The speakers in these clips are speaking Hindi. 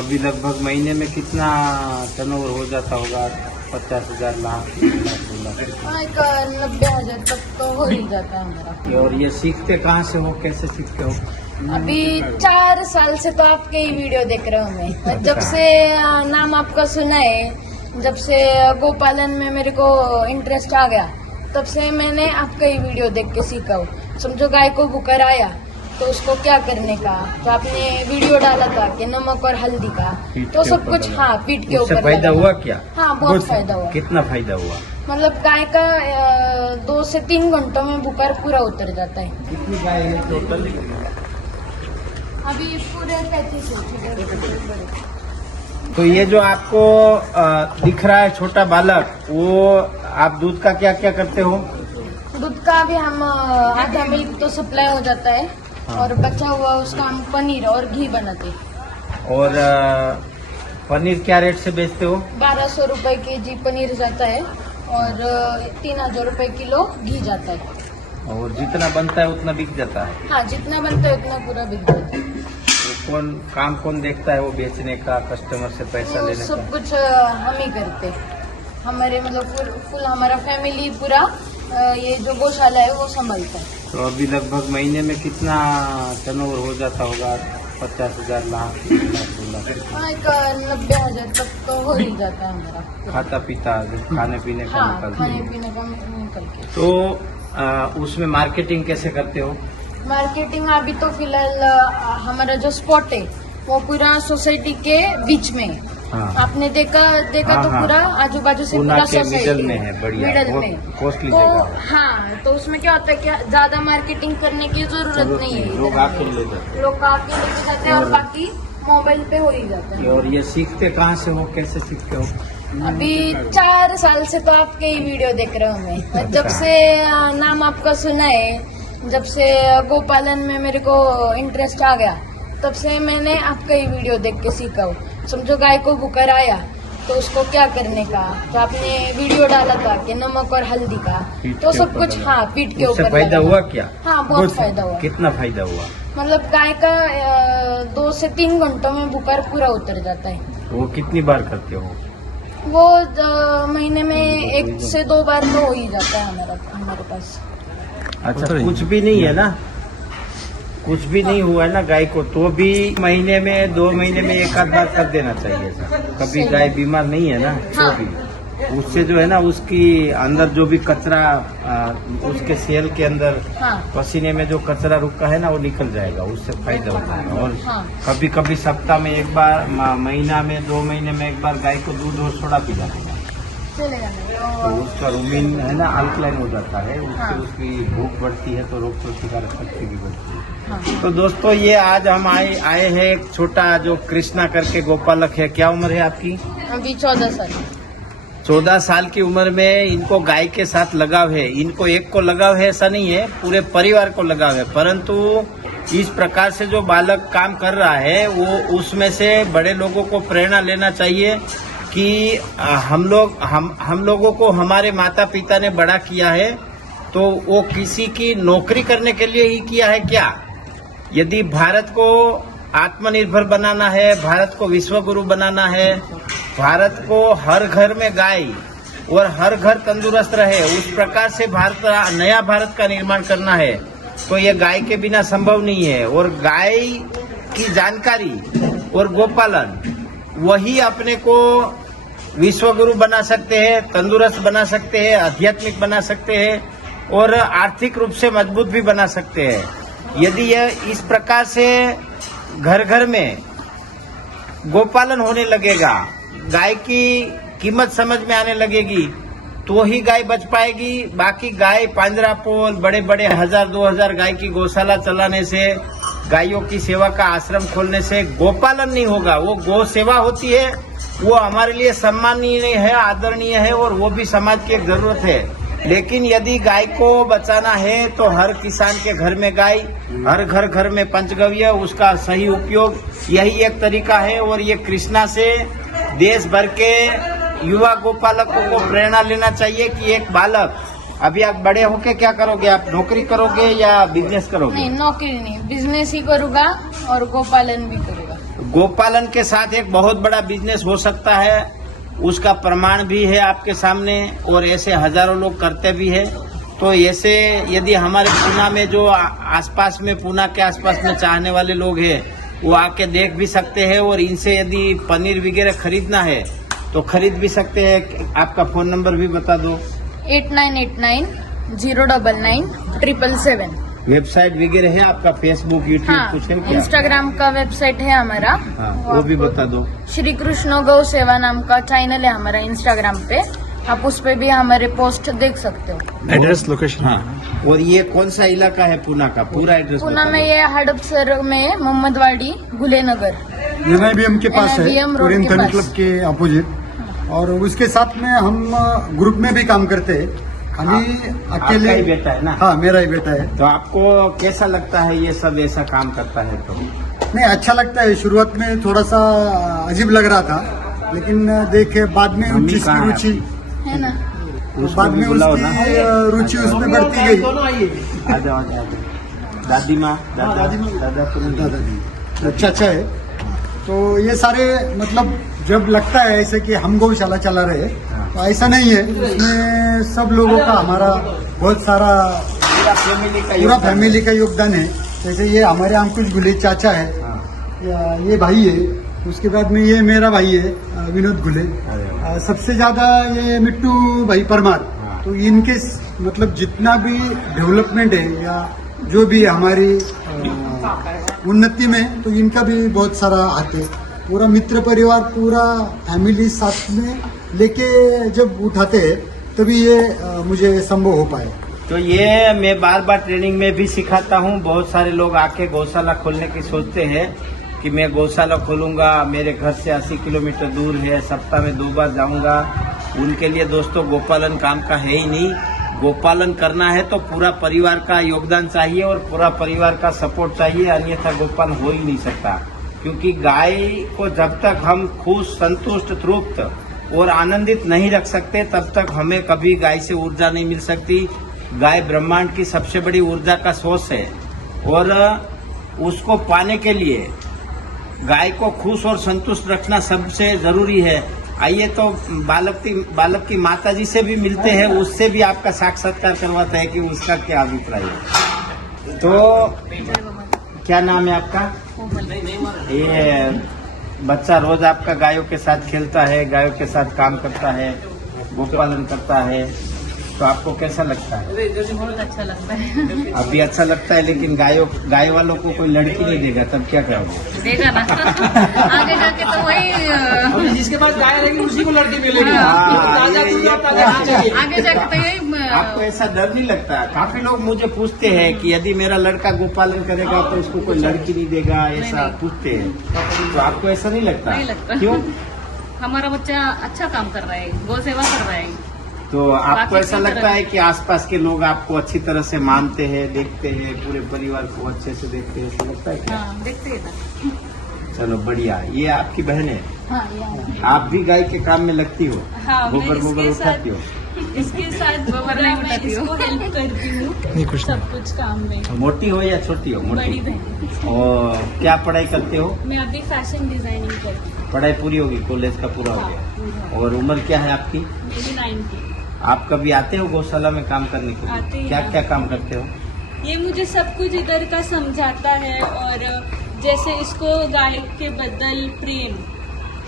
अभी लगभग महीने में कितना टर्नओवर हो जाता होगा? 50,000 लाख 1 लाख? एक 90,000 तक तो हो ही जाता है हमारा। और ये सीखते कहाँ से हो, कैसे सीखते हो? अभी 4 साल से तो आपके ही वीडियो देख रहा हूँ मैं। जब से नाम आपका सुना है, जब से गोपालन में मेरे को इंटरेस्ट आ गया, तब से मैंने आपका ही वीडियो देख के सीखा हूँ। समझो गाय को बुखार आया तो उसको क्या करने का, तो आपने वीडियो डाला था कि नमक और हल्दी का, तो सब कुछ हाँ पीठ के ऊपर फायदा हुआ क्या? हाँ बहुत फायदा हुआ। कितना फायदा हुआ? मतलब गाय का 2 से 3 घंटों में बुखार पूरा उतर जाता है। कितनी गाय है टोटल? अभी पूरे 35 है। तो ये जो आपको दिख रहा है छोटा बालक, वो आप दूध का क्या क्या करते हो? दूध का भी हम आधा मिल्क तो सप्लाई हो जाता है। हाँ। और बचा हुआ उसका हम पनीर और घी बनाते। और पनीर क्या रेट से बेचते हो? 1200 रुपए केजी पनीर जाता है और 3000 रुपए किलो घी जाता है। और जितना बनता है उतना बिक जाता है? हाँ जितना बनता है उतना पूरा बिक जाता है। तो कौन देखता है वो बेचने का, कस्टमर से पैसा वो लेने सब का? कुछ हम ही करते। हमारे मतलब फुल हमारा फैमिली पूरा ये जो गौशाला है वो संभालता है। तो अभी लगभग महीने में कितना टर्नओवर हो जाता होगा? 50,000 लाख 1 लाख 2 लाख? एक 90,000 तक तो हो ही जाता है हमारा। खाता पीता खाने पीने का हाँ निकलते खाने हो। पीने का निकल के। तो उसमें मार्केटिंग कैसे करते हो? मार्केटिंग अभी तो फिलहाल हमारा जो स्पॉट है वो पूरा सोसाइटी के बीच में है। हाँ। आपने देखा हाँ, तो हाँ। पूरा आजू बाजू से पूना पूरा के सोसाइटी मिडल में है, बढ़िया, मिडल बहुत में। कॉस्टली तो जगह है। हाँ तो उसमें क्या होता है कि ज्यादा मार्केटिंग करने की जरूरत नहीं है। लोग आके ले जाते हैं। लोग आके लेके जाते हैं और बाकी मोबाइल पे हो ही जाता है। और ये सीखते कहाँ से हो, कैसे सीखते हो? अभी 4 साल से तो आपके ही वीडियो देख रहा हूँ मैं। जब से नाम आपका सुना है, जब से गोपालन में मेरे को इंटरेस्ट आ गया, तब से मैंने आपका ही वीडियो देख के सीखा हूँ। समझो गाय को बुखार आया तो उसको क्या करने का, तो आपने वीडियो डाला था कि नमक और हल्दी का, तो सब कुछ हाँ पीठ के ऊपर फायदा हुआ क्या? हाँ बहुत फायदा हुआ। कितना फायदा हुआ? मतलब गाय का 2 से 3 घंटों में बुखार पूरा उतर जाता है। वो कितनी बार करते हो? वो महीने में 1 से 2 बार तो हो ही जाता है हमारे पास। अच्छा कुछ भी नहीं है ना, कुछ भी नहीं हुआ है ना गाय को, तो भी महीने में 2 महीने में 1 आध बार कर देना चाहिए सर। कभी गाय बीमार नहीं है ना, तो भी उससे जो है ना उसकी अंदर जो भी कचरा उसके सेल के अंदर हाँ पसीने में जो कचरा रुका है ना वो निकल जाएगा, उससे फायदा होता है। और हाँ कभी कभी सप्ताह में 1 बार, महीना में 2 महीने में 1 बार गाय को दूध और सोडा पिलाना है, चलेगा तो उसका रूमिन है ना अल्कलाइन हो जाता है, उससे हाँ। उसकी भूख बढ़ती है तो रोग प्रतिकारक शक्ति भी बढ़ती है। हाँ। तो दोस्तों ये आज हम आए हैं एक छोटा जो कृष्णा करके गोपालक है। क्या उम्र है आपकी? अभी 14 साल। 14 साल की उम्र में इनको गाय के साथ लगाव है। इनको एक को लगाव है ऐसा नहीं है, पूरे परिवार को लगाव है। परंतु इस प्रकार से जो बालक काम कर रहा है वो उसमें से बड़े लोगों को प्रेरणा लेना चाहिए कि हम लोगों को हमारे माता पिता ने बड़ा किया है तो वो किसी की नौकरी करने के लिए ही किया है क्या? यदि भारत को आत्मनिर्भर बनाना है, भारत को विश्व गुरु बनाना है, भारत को हर घर में गाय और हर घर तंदुरुस्त रहे, उस प्रकार से नया भारत का निर्माण करना है, तो ये गाय के बिना संभव नहीं है। और गाय की जानकारी और गोपालन वही अपने को विश्व गुरु बना सकते हैं, तंदुरुस्त बना सकते हैं, आध्यात्मिक बना सकते हैं और आर्थिक रूप से मजबूत भी बना सकते हैं। यदि यह इस प्रकार से घर घर में गोपालन होने लगेगा, गाय की कीमत समझ में आने लगेगी, तो ही गाय बच पाएगी। बाकी गाय पांजरापोल, बड़े बड़े 1000-2000 गाय की गौशाला चलाने से, गायों की सेवा का आश्रम खोलने से गोपालन नहीं होगा। वो गौ सेवा होती है, वो हमारे लिए सम्माननीय है, आदरणीय है और वो भी समाज की एक जरूरत है। लेकिन यदि गाय को बचाना है तो हर किसान के घर में गाय, हर घर में पंचगव्य, उसका सही उपयोग यही एक तरीका है। और ये कृष्णा से देश भर के युवा गोपालकों को प्रेरणा लेना चाहिए कि एक बालक, अभी आप बड़े होके क्या करोगे? आप नौकरी करोगे या बिजनेस करोगे? नहीं नौकरी नहीं, बिजनेस ही करूँगा और गोपालन भी करूँगा। गोपालन के साथ एक बहुत बड़ा बिजनेस हो सकता है, उसका प्रमाण भी है आपके सामने, और ऐसे हजारों लोग करते भी है। तो ऐसे यदि हमारे पूना में जो आसपास में, पूना के आसपास में चाहने वाले लोग हैं, वो आके देख भी सकते हैं, और इनसे यदि पनीर वगैरह खरीदना है तो खरीद भी सकते हैं। आपका फोन नंबर भी बता दो। 8989-099-777। वेबसाइट वगैरह है आपका, फेसबुक, यूट्यूब हाँ, कुछ है क्या? इंस्टाग्राम का वेबसाइट है हमारा। हाँ, वो भी बता दो। श्री कृष्ण गौ सेवा नाम का चैनल है हमारा इंस्टाग्राम पे, आप उस पे भी हमारे पोस्ट देख सकते हो। Address location. हाँ, और ये कौन सा इलाका है पूना का? पूरा एड्रेस पूना बता में दो। ये हड़पसर में मोहम्मदवाड़ी घुलेनगर NIBM के पास है, NIBM रोड कोरियन के थर्ड पास। क्लब के अपोजिट। और उसके साथ में हम ग्रुप में भी काम करते हैं, खाली आपका अकेले। ही बेटा है ना? हाँ, मेरा ही बेटा है। तो आपको कैसा लगता है ये सब ऐसा काम करता है तो? नहीं, अच्छा लगता है। शुरुआत में थोड़ा सा अजीब लग रहा था, लेकिन देखे बाद में मम्मी उसकी कहाँ है रुचि, है ना। उसको बाद भी में बुलाओ उसकी ना। रुचि उसमें बढ़ती गई। आ जाओ, आ जाओ। दादी माँ, दादा तो नहीं। दादाजी अच्छा है। तो ये सारे मतलब जब लगता है ऐसे कि हम गौशाला चला रहे, तो ऐसा नहीं है। इसमें सब लोगों का, हमारा बहुत सारा पूरा फैमिली का योगदान है। जैसे ये हमारे अंकुश गुले चाचा है, ये भाई है, उसके बाद में ये मेरा भाई है विनोद गुले, सबसे ज्यादा ये मिट्टू भाई परमार। तो इनके मतलब जितना भी डेवलपमेंट है या जो भी हमारी उन्नति में, तो इनका भी बहुत सारा हाथ है। पूरा मित्र परिवार, पूरा फैमिली साथ में लेके जब उठाते हैं तभी ये मुझे संभव हो पाए। तो ये मैं बार बार ट्रेनिंग में भी सिखाता हूँ। बहुत सारे लोग आके गौशाला खोलने की सोचते हैं कि मैं गौशाला खोलूंगा, मेरे घर से 80 किलोमीटर दूर है, सप्ताह में 2 बार जाऊंगा। उनके लिए दोस्तों गोपालन काम का है ही नहीं। गोपालन करना है तो पूरा परिवार का योगदान चाहिए और पूरा परिवार का सपोर्ट चाहिए, अन्यथा गोपालन हो ही नहीं सकता। क्योंकि गाय को जब तक हम खुश, संतुष्ट, तृप्त और आनंदित नहीं रख सकते, तब तक हमें कभी गाय से ऊर्जा नहीं मिल सकती। गाय ब्रह्मांड की सबसे बड़ी ऊर्जा का सोर्स है, और उसको पाने के लिए गाय को खुश और संतुष्ट रखना सबसे जरूरी है। आइए तो बालक की माता जी से भी मिलते हैं, उससे भी आपका साक्षात्कार करवाता है कि उसका क्या अभिप्राय है। तो क्या नाम है आपका? ये बच्चा रोज आपका गायों के साथ खेलता है, गायों के साथ काम करता है, गोपालन करता है, तो आपको कैसा लगता है? बहुत अच्छा लगता है। अभी अच्छा लगता है, लेकिन गाय वालों को कोई लड़की नहीं देगा, तब क्या करोगे? देगा ना। आगे जाके तो वही जिसके पास गाय रहेगी उसी को लड़की मिलेगी। हाँ, ताजा ये- दूध ये और ताजा घी चाहिए। आगे जाके तो यही आपको ऐसा डर नहीं लगता? काफी लोग मुझे पूछते हैं कि यदि मेरा लड़का गोपालन करेगा तो उसको कोई लड़की नहीं देगा, ऐसा पूछते हैं। तो आपको ऐसा नहीं लगता? नहीं लगता। क्यों? हमारा बच्चा अच्छा काम कर रहा है, गौ सेवा कर रहा है। तो आपको बाकी ऐसा की लगता तरह- है कि आसपास के लोग आपको अच्छी तरह से मानते हैं, देखते हैं, पूरे परिवार को अच्छे से देखते हैं, ऐसा लगता है क्या? हाँ, देखते हैं ना। चलो बढ़िया। ये आपकी बहन है? हाँ, ये आप भी गाय के काम में लगती हो? हाँ, मैं गोबर गोबर इसके उठाती हो? इसके साथ गोबर नहीं मैं उठाती हो। इसको हेल्प करती हूँ नहीं, कुछ नहीं। सब कुछ काम में। मोटी हो या छोटी हो? बड़ी मोटी। बहन, और क्या पढ़ाई करते हो? मैं अभी फैशन डिजाइनिंग करती हूँ। पढ़ाई पूरी होगी, कॉलेज का पूरा हो गया? पूरा। और उम्र क्या है आपकी? मेरी 90। आप कभी आते हो गौशाला में काम करने के आते लिए? हैं। क्या क्या काम करते हो? ये मुझे सब कुछ इधर का समझाता है, और जैसे इसको गाय के बदल प्रेम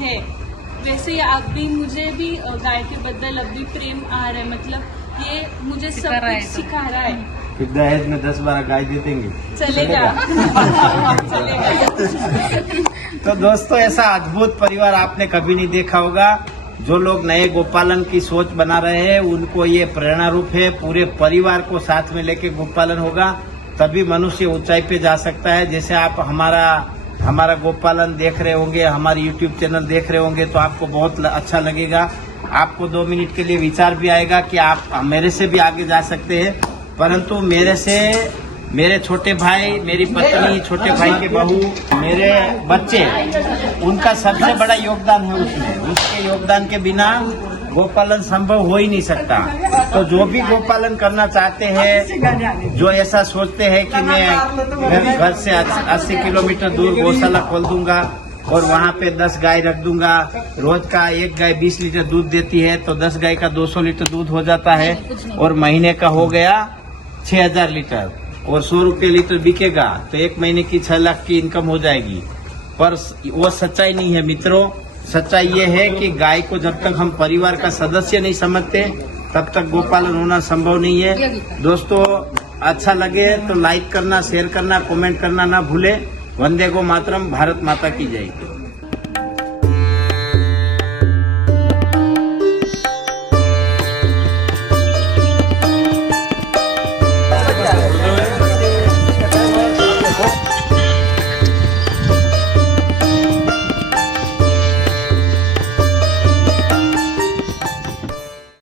है, वैसे ही आप भी, मुझे भी गाय के बदल अभी प्रेम आ रहा है। मतलब ये मुझे सब सिखा रहा है कुछ तो। सिखा रहा है। फिर दहेज में 10-12 गाय दे देंगे? चलेगा। चलेगा। तो दोस्तों, ऐसा अद्भुत परिवार आपने कभी नहीं देखा होगा। जो लोग नए गोपालन की सोच बना रहे हैं, उनको ये प्रेरणा रूप है। पूरे परिवार को साथ में लेके गोपालन होगा, तभी मनुष्य ऊंचाई पे जा सकता है। जैसे आप हमारा गोपालन देख रहे होंगे, हमारे YouTube चैनल देख रहे होंगे, तो आपको बहुत अच्छा लगेगा। आपको 2 मिनट के लिए विचार भी आएगा कि आप मेरे से भी आगे जा सकते हैं। परंतु मेरे छोटे भाई, मेरी पत्नी, छोटे भाई के बहू, मेरे बच्चे, उनका सबसे बड़ा योगदान है उसमें। उसके योगदान के बिना गोपालन संभव हो ही नहीं सकता। तो जो भी गोपालन करना चाहते हैं, जो ऐसा सोचते हैं कि मैं घर से 80 किलोमीटर दूर गौशाला खोल दूंगा, और वहाँ पे 10 गाय रख दूंगा, रोज का एक गाय 20 लीटर दूध देती है तो 10 गाय का 200 लीटर दूध हो जाता है और महीने का हो गया 6000 लीटर और 100 रुपये लीटर बिकेगा तो एक महीने की 6 लाख की इनकम हो जाएगी। पर वो सच्चाई नहीं है मित्रों। सच्चाई ये है कि गाय को जब तक हम परिवार का सदस्य नहीं समझते तब तक गोपालन होना संभव नहीं है। दोस्तों अच्छा लगे तो लाइक करना, शेयर करना, कमेंट करना ना भूले। वंदे गो मातरम, भारत माता की जय।